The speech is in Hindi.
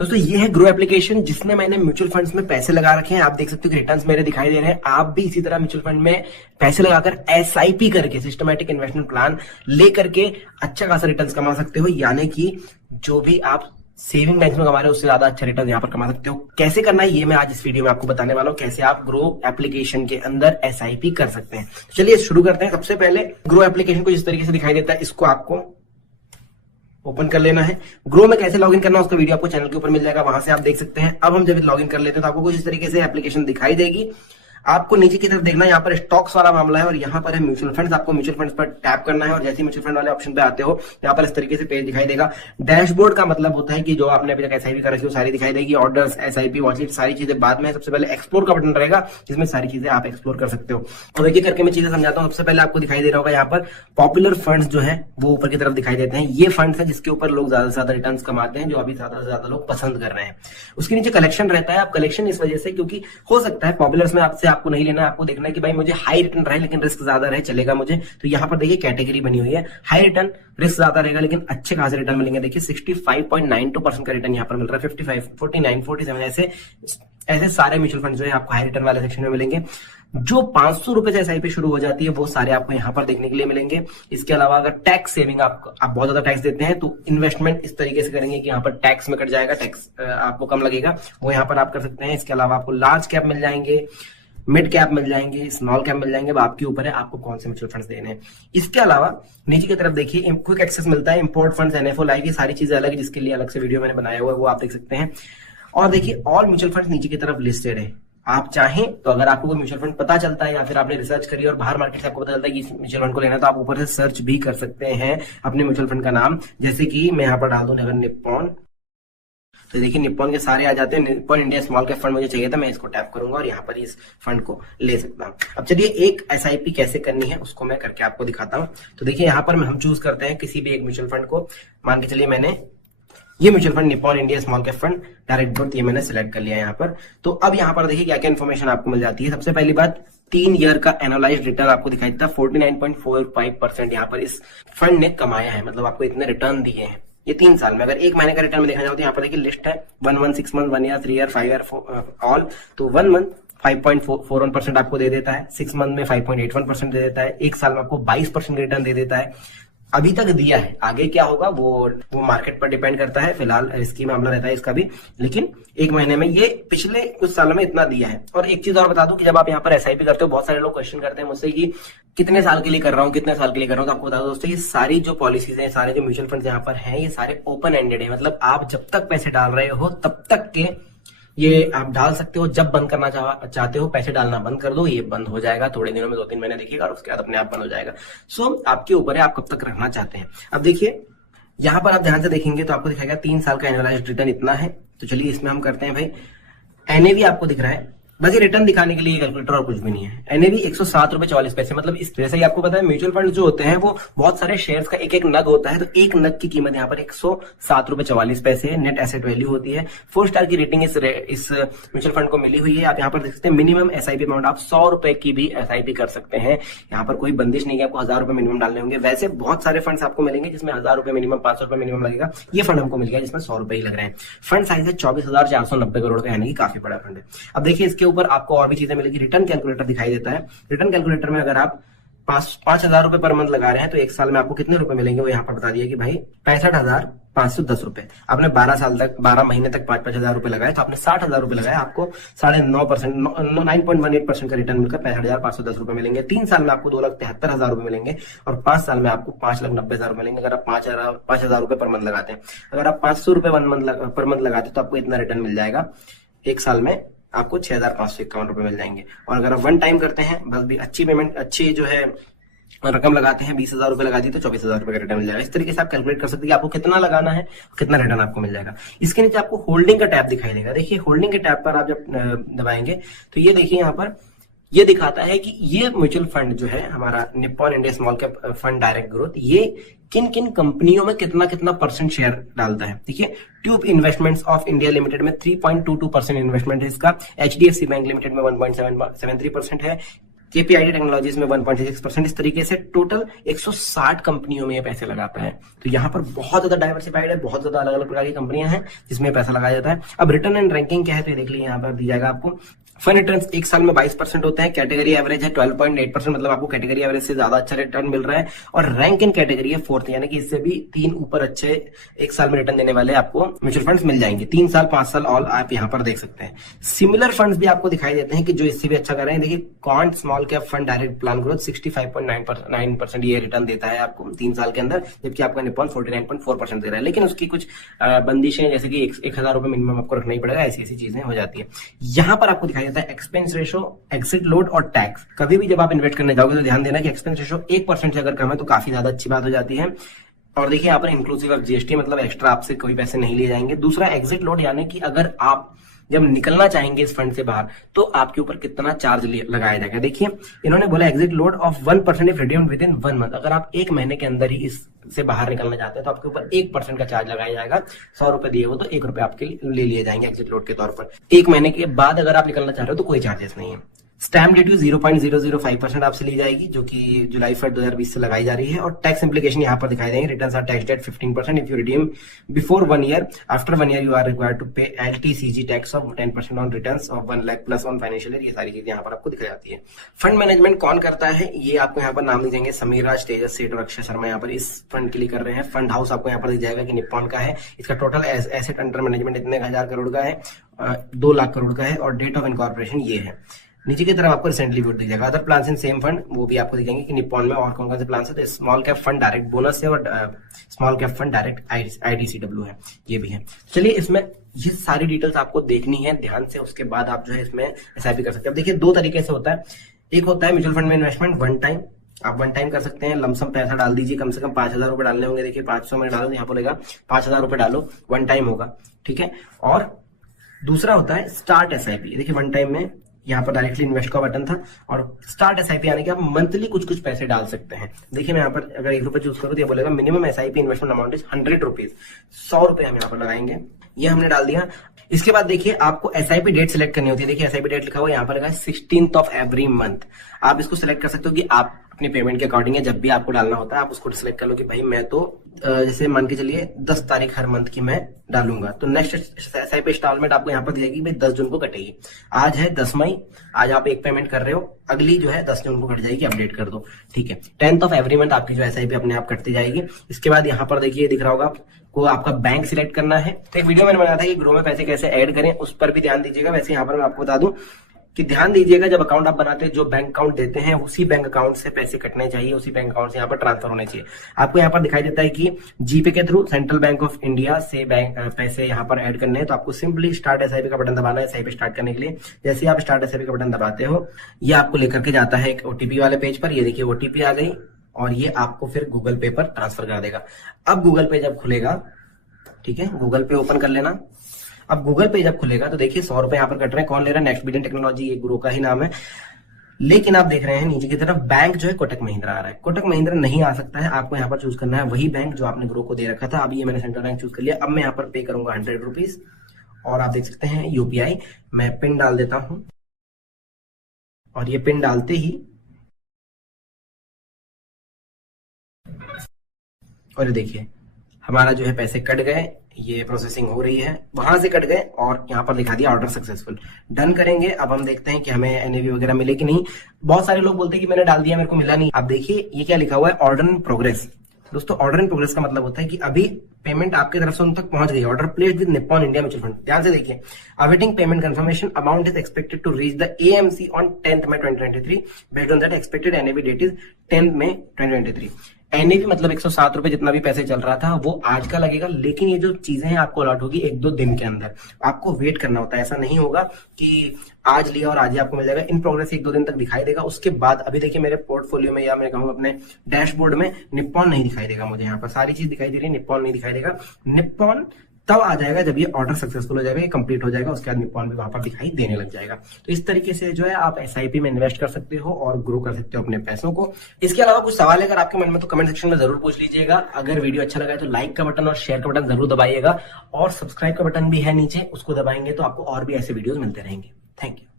दोस्तों ये है ग्रो एप्लीकेशन जिसमें मैंने म्यूचुअल फंड्स में पैसे लगा रखे हैं। आप देख सकते हो कि रिटर्न्स मेरे दिखाई दे रहे हैं। आप भी इसी तरह म्यूचुअल फंड में पैसे लगाकर एसआईपी करके सिस्टमैटिक इन्वेस्टमेंट प्लान लेकर के अच्छा खासा रिटर्न्स कमा सकते हो। यानी कि जो भी आप सेविंग बैंक में कमा रहे हो उससे ज्यादा अच्छा रिटर्न यहाँ पर कमा सकते हो। कैसे करना है ये मैं आज इस वीडियो में आपको बताने वाला हूँ, कैसे आप ग्रो एप्लीकेशन के अंदर एसआईपी कर सकते हैं। तो चलिए शुरू करते हैं। सबसे पहले ग्रो एप्लीकेशन को जिस तरीके से दिखाई देता है इसको आपको ओपन कर लेना है। ग्रो में कैसे लॉगिन करना है उसका वीडियो आपको चैनल के ऊपर मिल जाएगा, वहां से आप देख सकते हैं। अब हम जब लॉगिन कर लेते हैं तो आपको कुछ इस तरीके से एप्लीकेशन दिखाई देगी। आपको नीचे की तरफ देखना है, यहाँ पर स्टॉक्स वाला मामला है और यहाँ पर है म्यूचुअल फंड्स। आपको म्यूचुअल फंड्स पर टैप करना है और जैसे म्यूचुअल फंड वाले ऑप्शन पे आते हो यहाँ पर इस तरीके से पेज दिखाई देगा। डैशबोर्ड का मतलब होता है कि जो आपने अभी तक एसआईपी कर रखी है सारी दिखाई देगी। ऑर्डर्स, एसआईपी, वॉचलिस्ट सारी चीजें बाद में। सबसे पहले एक्सप्लोर का बटन रहेगा जिसमें सारी चीजें आप एक्सप्लोर कर सकते हो। तो एक एक करके मैं चीजें समझाता हूँ। सबसे पहले आपको दिखाई दे रहा होगा यहाँ पर पॉपुलर फंड्स जो है वो ऊपर की तरफ दिखाई देते हैं। ये फंड्स है जिसके ऊपर लोग ज्यादा से ज्यादा रिटर्न कमाते हैं, जो अभी ज्यादा से ज्यादा लोग पसंद कर रहे हैं। उसके नीचे कलेक्शन रहता है। आप कलेक्शन इस वजह से क्योंकि हो सकता है पॉपुलर्स में आपसे आपको नहीं लेना है, आपको देखना है कि भाई मुझे हाई रिटर्न रहे लेकिन रिस्क ज्यादा रहे, चलेगा मुझे। तो यहाँ पर देखिए कैटेगरी बनी हुई है, हाई रिटर्न, रिस्क ज्यादा रहेगा लेकिन अच्छे खासे रिटर्न मिलेंगे। देखिए 65.92% का रिटर्न यहाँ पर मिल रहा है, 55, 49, 47 ऐसे सारे म्यूचुअल फंड जो है आपको हाई रिटर्न वाले सेक्शन में मिलेंगे। जो 500 रुपए से एसआईपी शुरू हो जाती है वो सारे आपको यहाँ पर देखने के लिए मिलेंगे। इसके अलावा अगर टैक्स सेविंग आप बहुत ज्यादा टैक्स देते हैं तो इन्वेस्टमेंट इस तरीके से करेंगे कि यहाँ पर टैक्स में कट जाएगा, टैक्स आपको कम लगेगा, वो यहाँ पर आप कर सकते हैं। इसके अलावा आपको लार्ज कैप मिल जाएंगे, मिड कैप मिल जाएंगे, स्मॉल कैप मिल जाएंगे। अब आपके ऊपर है आपको कौन से म्यूचुअल फंड्स देने हैं। इसके अलावा नीचे की तरफ देखिए क्विक एक्सेस मिलता है, इंपोर्ट फंड्स, एनएफओ, लाइक, ये सारी चीजें अलग है जिसके लिए अलग से वीडियो मैंने बनाया हुआ है, वो आप देख सकते हैं। और देखिए ऑल म्यूचुअल फंड्स नीचे की तरफ लिस्टेड है। आप चाहें तो अगर आपको कोई म्यूचुअल फंड पता चलता है या फिर आपने रिसर्च करी और बाहर मार्केट से आपको पता चलता है कि इस म्यूचुअल फंड को लेना है तो आप ऊपर से सर्च भी कर सकते हैं अपने म्यूचुअल फंड का नाम। जैसे कि मैं यहाँ पर डाल दूं अगर निप्पॉन, तो देखिए निप्पॉन के सारे आ जाते हैं। Nippon India small cap fund मुझे चाहिए था, मैं इसको टैप करूंगा और यहाँ पर इस फंड को ले सकता हूँ। अब चलिए एक एसआईपी कैसे करनी है उसको मैं करके आपको दिखाता हूँ। तो देखिए यहाँ पर हम चूज करते हैं किसी भी एक म्यूचुअल फंड को। मान के चलिए मैंने ये mutual fund Nippon India small cap fund direct growth ये मैंने सिलेक्ट कर लिया यहाँ पर। तो अब यहाँ पर देखिए क्या क्या इन्फॉर्मेशन आपको मिल जाती है। सबसे पहली बात 3 ईयर का एनालाइज्ड रिटर्न आपको दिखाई देता है। 49.45% यहाँ पर इस फंड ने कमाया है, मतलब आपको इतने रिटर्न दिए हैं ये 3 साल में। अगर 1 महीने का रिटर्न में देखा जाए तो यहाँ पर देखिए लिस्ट है 1 month, 6 month, 1 year, 3 year, 5 year all. तो 1 मंथ 5.41% आपको दे देता है, 6 मंथ में 5.81% दे देता है, 1 साल में आपको 22% रिटर्न दे देता है। अभी तक दिया है, आगे क्या होगा वो मार्केट पर डिपेंड करता है। फिलहाल इसकी मामला रहता है इसका भी, लेकिन 1 महीने में ये पिछले कुछ सालों में इतना दिया है। और एक चीज और बता दूं कि जब आप यहाँ पर एसआईपी करते हो बहुत सारे लोग क्वेश्चन करते हैं मुझसे कि कितने साल के लिए कर रहा हूँ, कितने साल के लिए कर रहा हूँ। तो आपको बता दो दोस्तों ये सारी जो पॉलिसीज है, सारे जो म्यूचुअल फंड यहाँ पर हैं ये सारे ओपन एंडेड है। मतलब आप जब तक पैसे डाल रहे हो तब तक के ये आप डाल सकते हो। जब बंद करना चाहते हो पैसे डालना बंद कर दो, ये बंद हो जाएगा थोड़े दिनों में, 2-3 महीने देखिएगा और उसके बाद अपने आप बंद हो जाएगा। सो आपके ऊपर है आप कब तक रखना चाहते हैं। अब देखिए यहाँ पर आप ध्यान से देखेंगे तो आपको दिखाएगा 3 साल का एनुअलाइज्ड रिटर्न इतना है। तो चलिए इसमें हम करते हैं भाई एनएवी आपको दिख रहा है, बस ये रिटर्न दिखाने के लिए कैलकुलेटर और कुछ भी नहीं है। एनएवी 107.44 रुपए, मतलब इस तरह से आपको पता है म्यूचुअल फंड जो होते हैं वो बहुत सारे शेयर्स का एक एक नग होता है। तो एक नग की कीमत यहाँ पर 107.44 है। नेट एसेट वैल्यू होती है। 4 स्टार की रेटिंग इस म्यूचुअल फंड को मिली हुई है। आप यहाँ पर देख सकते हैं मिनिमम एसआईपी अमाउंट आप 100 रुपए की भी एसआईपी कर सकते हैं। यहाँ पर कोई बंदिश नहीं है, आपको 1000 रुपए मिनिमम डालने होंगे। वैसे बहुत सारे फंड्स आपको मिलेंगे जिसमें 1000 रुपए मिनिमम, 500 रुपए मिनिमम लगेगा। ये फंड हमको मिल गया जिसमें 100 रुपए ही लग रहे हैं। फंड साइज है 24,490 करोड़ का, यानी कि काफी बड़ा फंड है। अब देखिए इसके ऊपर आपको और भी मिलेगी। रिटर्न कैलकुलेटर दिखाई देता है। रिटर्न कैलकुलेटर में अगर आप 5,000 रुपए पर मंथ लगा रहे हैं तो 1 साल में आपको कितने रुपए मिलेंगे वो यहाँ पर बता दिया कि भाई 65,510 रुपए। आपने 12 साल तक 12 महीने तक 5,000 रुपए लगाए तो आपने 60,000 रुपए लगाए, आपको 9.5%, 9.18% का रिटर्न मिलकर 65,510 रुपए मिलेंगे। 3 साल में आपको 2,73,000 रुपए मिलेंगे और 5 साल में आपको 5,90,000 मिलेंगे अगर आप 5,000 रुपए पर मंथ लगाते हैं। अगर आप 500 रुपए पर मंथ लगाते हैं तो आपको इतना रिटर्न मिल जाएगा। 1 साल में आपको 6,551 रुपए मिल जाएंगे। और अगर आप 1 टाइम करते हैं, बस भी अच्छी पेमेंट, अच्छी जो है रकम लगाते हैं, 20,000 रुपए लगा दी तो 24,000 रुपए का रिटर्न मिल जाएगा। इस तरीके से आप कैलकुलेट कर सकते हैं कि आपको कितना लगाना है, कितना रिटर्न आपको मिल जाएगा। इसके नीचे आपको होल्डिंग का टैब दिखाई देगा। देखिए होल्डिंग के टैब पर आप जब दबाएंगे तो ये देखिए यहाँ पर ये दिखाता है कि ये म्यूचुअल फंड जो है हमारा Nippon India small cap fund direct growth, ये किन किन कंपनियों में कितना कितना परसेंट शेयर डालता है। देखिए tube investments of India limited में 3.22% इन्वेस्टमेंट है इसका। एचडीएफसी बैंक लिमिटेड में 1.73% है। केपीआईडी टेक्नोलॉजीज में 1.6%। इस तरीके से टोटल 160 कंपनियों में ये पैसे लगाता है। तो यहाँ पर बहुत ज्यादा डाइवर्सिफाइड है, बहुत ज्यादा अलग अलग प्रकार की कंपनियां हैं जिसमें पैसा लगाया जाता है। अब रिटर्न एंड रैंकिंग क्या है तो देख लीजिए, यहाँ पर दी जाएगा आपको। फंड रिटर्न्स एक साल में 22% होते हैं। कैटेगरी एवरेज है 12.8%, मतलब आपको कैटेगरी एवरेज से ज्यादा अच्छा रिटर्न मिल रहा है। और रैंक इन कैटेगरी है 4th, यानी कि इससे भी 3 ऊपर अच्छे एक साल में रिटर्न देने वाले आपको म्यूचुअल फंड्स मिल जाएंगे। 3 साल 5 साल ऑल आप यहाँ पर देख सकते हैं। सिमिलर फंड्स भी आपको दिखाई देते हैं कि जो इससे भी अच्छा कर रहे हैं। देखिए quant small cap fund direct plan growth 65.9% ये रिटर्न देता है आपको 3 साल के अंदर, जबकि आपका निप्पॉन 49.4% दे रहा है। लेकिन उसकी कुछ बंदिशें, जैसे कि 1,000 रुपए मिनिमम आपको रखना ही पड़ेगा, ऐसी ऐसी चीजें हो जाती है। यहाँ पर आपको दिखाई देता है एक्सपेंस रेशो, एग्जिट लोड और टैक्स। कभी भी जब आप इन्वेस्ट करने जाओगे तो ध्यान देना कि एक्सपेंस रेशो 1% से अगर कम है तो काफी ज्यादा अच्छी बात हो जाती है। और देखिए यहाँ पर इंक्लूसिव ऑफ जीएसटी, मतलब एक्स्ट्रा आपसे कोई पैसे नहीं लिए जाएंगे। दूसरा एग्जिट लोड, यानी कि अगर आप जब निकलना चाहेंगे इस फंड से बाहर तो आपके ऊपर कितना चार्ज लगाया जाएगा। देखिए इन्होंने बोला exit load of 1% if redeemed with in 1 month. अगर आप 1 महीने के अंदर ही इससे बाहर निकलना चाहते हैं तो आपके ऊपर 1% का चार्ज लगाया जाएगा। 100 रुपए दिए हो तो 1 रुपए आपके ले लिए जाएंगे एग्जिट लोड के तौर पर। 1 महीने के बाद अगर आप निकलना चाह रहे हो तो कोई चार्जेस नहीं है। स्टैम्प ड्यूटी 0.005% आपसे ली जाएगी, जो कि जुलाई 1 2020 से लगाई जा रही है। और टैक्स इंप्लीकेशन यहाँ पर दिखाई देंगे। Returns are taxed at 15% if you redeem before 1 year. After 1 year you are required to pay LTCG tax of 10% on returns of 1 lakh plus on financial year. ये सारी चीजें यहाँ पर आपको दिखाई जाती है। फंड मैनेजमेंट कौन करता है ये आपको यहाँ पर नाम दी जाएंगे। समीर राज, तेजस सेठ और अक्षय शर्मा यहाँ पर इस फंड के लिए कर रहे हैं। फंड हाउस आपको यहाँ पर दिख जाएगा कि निप्पॉन का है। इसका टोटल एसेट अंडर मैनेजमेंट इतने 1000 करोड़ का है, 2 लाख करोड़ का है। और डेट ऑफ इनकॉर्पोरेशन ये है। नीचे की तरफ आपको रिसेंटली वोट दिख जाएगा। Other plans in same fund, वो भी आपको दिखेंगे कि निप्पॉन में और कौन कौन से प्लान है। तो small cap fund direct bonus है और small cap fund direct IDCW है, ये भी है। चलिए इसमें ये सारी डिटेल्स आपको देखनी है ध्यान से, उसके बाद आप जो है इसमें SIP कर सकते हैं। अब देखिए 2 तरीके से होता है। एक होता है म्यूचुअल फंड में इन्वेस्टमेंट वन टाइम, आप वन टाइम कर सकते हैं। लमसम पैसा डाल दीजिए, कम से कम 5,000 रुपए डालने होंगे। देखिए 500 में डालो, यहाँ बोलेगा 5,000 रुपए डालो, वन टाइम होगा, ठीक है। और दूसरा होता है स्टार्ट SIP। देखिए वन टाइम में यहाँ पर डायरेक्टली इन्वेस्ट का बटन था, और स्टार्ट SIP यानी कि आप मंथली कुछ कुछ पैसे डाल सकते हैं। देखिए मैं यहाँ पर अगर 1 रुपए चूज करूँ तो ये बोलेगा minimum SIP investment amount is 100 rupees. 100 रुपए हम यहाँ पर लगाएंगे, ये हमने डाल दिया। इसके बाद देखिए आपको SIP डेट सिलेक्ट करनी होती है। देखिए SIP डेट लिखा हुआ है यहाँ पर लगा 16th ऑफ एवरी मंथ। आप इसको सिलेक्ट कर सकते हो कि आप अपने पेमेंट के अकॉर्डिंग है, जब भी आपको डालना होता है आप उसको सिलेक्ट कर लो कि भाई मैं तो जैसे मान के चलिए 10 तारीख हर मंथ की मैं डालूंगा। तो नेक्स्ट SIP इंस्टॉलमेंट आपको यहाँ पर दिखेगी भाई 10 जून को कटेगी। आज है 10 मई, आज आप एक पेमेंट कर रहे हो, अगली जो है 10 जून को कट जाएगी, अपडेट कर दो, ठीक है। 10th ऑफ एवरी मंथ आपकी जो SIP अपने आप कटती जाएगी। इसके बाद यहाँ पर देखिए दिख रहा होगा आपको आपका बैंक सिलेक्ट करना है। तो एक वीडियो मैंने बनाया था कि ग्रो में पैसे कैसे ऐड करें, उस पर भी ध्यान दीजिएगा। वैसे यहाँ पर मैं आपको बता दूं कि ध्यान दीजिएगा जब अकाउंट आप बनाते हैं, जो बैंक अकाउंट देते हैं उसी बैंक अकाउंट से पैसे कटने चाहिए, उसी बैंक अकाउंट से यहाँ पर ट्रांसफर होने चाहिए। आपको यहाँ पर दिखाई देता है कि जीपे के through central bank of India से बैंक पैसे यहाँ पर ऐड करने हैं। तो आपको सिंपली स्टार्ट SIP का बटन दबाना है SIP स्टार्ट करने के लिए। जैसे आप स्टार्ट SIP का बटन दबाते हो, ये आपको लेकर के जाता है एक OTP वाले पेज पर। ये देखिए OTP आ गई और ये आपको फिर गूगल पे पर ट्रांसफर कर देगा। अब गूगल पे जब खुलेगा, ठीक है, गूगल पे ओपन कर लेना। अब गूगल पे जब खुलेगा तो देखिए 100 रुपए यहाँ पर कट रहे हैं। कौन ले रहा है? नेक्स्ट बिलियन टेक्नोलॉजी, ये ग्रो का ही नाम है। लेकिन आप देख रहे हैं नीचे की तरफ बैंक जो है कोटक महिंद्रा आ रहा है। कोटक महिंद्रा नहीं आ सकता है, आपको यहाँ पर चूज करना है वही बैंक जो आपने ग्रो को दे रखा था। अब ये मैंने सेंट्रल बैंक चूज कर लिया। अब मैं यहाँ पर पे करूंगा 100 रुपीज और आप देख सकते हैं UPI। मैं पिन डाल देता हूं और ये पिन डालते ही और देखिए हमारा जो है पैसे कट गए, ये प्रोसेसिंग हो रही है, वहां से कट गए और यहाँ पर दिखा दिया ऑर्डर सक्सेसफुल। डन करेंगे। अब हम देखते हैं कि हमें NAV वगैरह मिले कि नहीं। बहुत सारे लोग बोलते हैं कि मैंने डाल दिया मेरे को मिला नहीं। अब देखिए ये क्या लिखा हुआ है, ऑर्डर इन प्रोग्रेस। दोस्तों ऑर्डर इन प्रोग्रेस का मतलब होता है कि अभी पेमेंट आपकी तरफ से उन तक पहुंच गई। Order placed with Nippon India mutual fund. ध्यान से देखिए, awaiting payment confirmation, amount is expected to reach the AMC on 10th May 2023। Based on that expected NAV date is 10th May 2023। NAV मतलब 107 रुपए जितना भी पैसे चल रहा था वो आज का लगेगा। लेकिन ये जो चीजें हैं आपको अलॉट होगी 1-2 दिन के अंदर। आपको वेट करना होता है, ऐसा नहीं होगा कि आज लिया और आज ही आपको मिल जाएगा। इन प्रोग्रेस 1-2 दिन तक दिखाई देगा। उसके बाद अभी देखिए मेरे पोर्टफोलियो में या मैं कहूँ अपने डैशबोर्ड में निप्पॉन नहीं दिखाई देगा मुझे। यहाँ पर सारी चीज दिखाई दे रही है, निप्पॉन नहीं दिखाई देगा। निप्पॉन तब आ जाएगा जब ये ऑर्डर सक्सेसफुल हो जाएगा, ये कंप्लीट हो जाएगा, उसके बाद निप्पॉन भी वहां पर दिखाई देने लग जाएगा। तो इस तरीके से जो है आप SIP में इन्वेस्ट कर सकते हो और ग्रो कर सकते हो अपने पैसों को। इसके अलावा कुछ सवाल अगर आपके मन में तो कमेंट सेक्शन में जरूर पूछ लीजिएगा। अगर वीडियो अच्छा लगा है तो लाइक का बटन और शेयर का बटन जरूर दबाइएगा, और सब्सक्राइब का बटन भी है नीचे, उसको दबाएंगे तो आपको और भी ऐसे वीडियोस मिलते रहेंगे। Thank you.